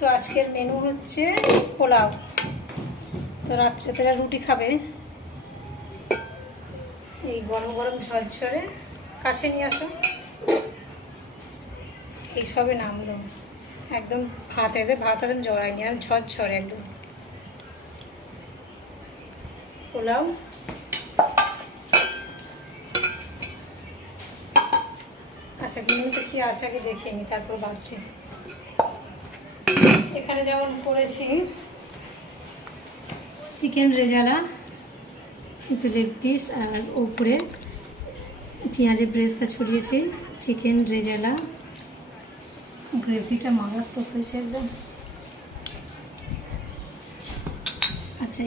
তো আজকের মেনু হচ্ছে পোলাও। তো রাত্রে তারা রুটি খাবে। এই গরম গরম ঝরঝরে, কাছে নিয়ে আসো, এই সবে নামলো। একদম ভাত একদম জড়ায়নি, একদম ঝরঝরে একদম পোলাও। আচ্ছা, মেনুতে কি আছে আগে দেখিয়ে নি, তারপর বাড়ছি। এখানে যেমন করেছি চিকেন রেজালা, একটু লেগ পিস, আর উপরে পেঁয়াজের ব্রেস্তা ছড়িয়েছি। চিকেন রেজালা, গ্রেভিটা মারাত্মক হয়েছে একদম। আচ্ছা,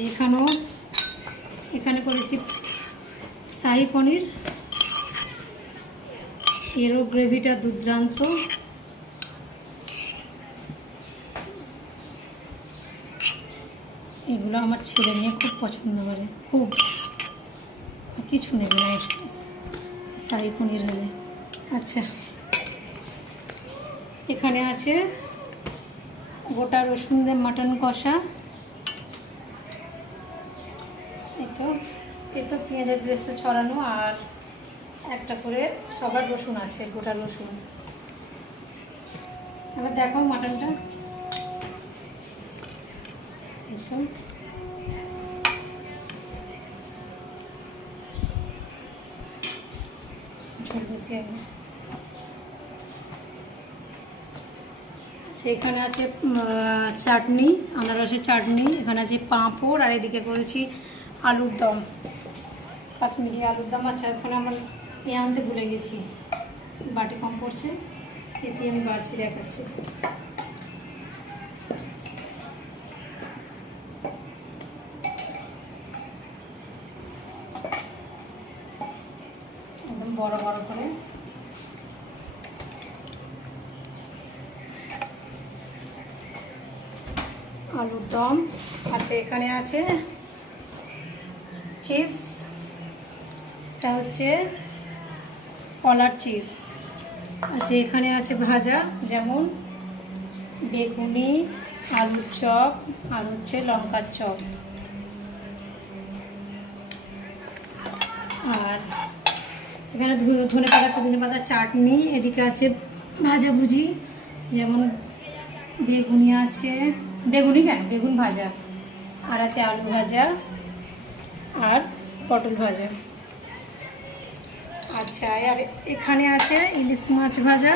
এখানে করেছি শাহী পনির, এরও গ্রেভিটা দুর্দান্ত। এগুলো আমার ছেলে মেয়ে খুব পছন্দ করে, খুব। কিছু নেবে না শাহী পনির হলে। আচ্ছা, এখানে আছে গোটা রসুন দিয়ে মাটন কষা। এই তো পেঁয়াজের ব্রেস্তা ছড়ানো, আর একটা করে ছবার রসুন আছে, গোটা রসুন। এবার দেখো মাটনটা, এই তো ঝোল বেশি। আচ্ছা, এখানে আছে চাটনি, আনারসের চাটনি। এখানে আছে পাঁপড়, আর এদিকে করেছি আলুর দম, কাশ্মীরি আলুর দম। আচ্ছা, এখানে আমার আনতে ভুলে গেছি, বাটি কম পড়ছে, এতে আমি বাড়ছি, দেখাচ্ছি। একদম বড় বড় করে আলুর দম। আচ্ছা, এখানে আছে চিপস, এটা হচ্ছে কলার চিপস। আচ্ছা, এখানে আছে ভাজা, যেমন বেগুনি, আলুর চপ, আর হচ্ছে লঙ্কার চপ। আর এখানে ধনে পাতা, পুদিনা পাতা চাটনি। এদিকে আছে ভাজাভুজি, যেমন বেগুনি আছে, বেগুন ভাজা, আর আছে আলু ভাজা, আর পটল ভাজা। আচ্ছা, আর এখানে আছে ইলিশ মাছ ভাজা।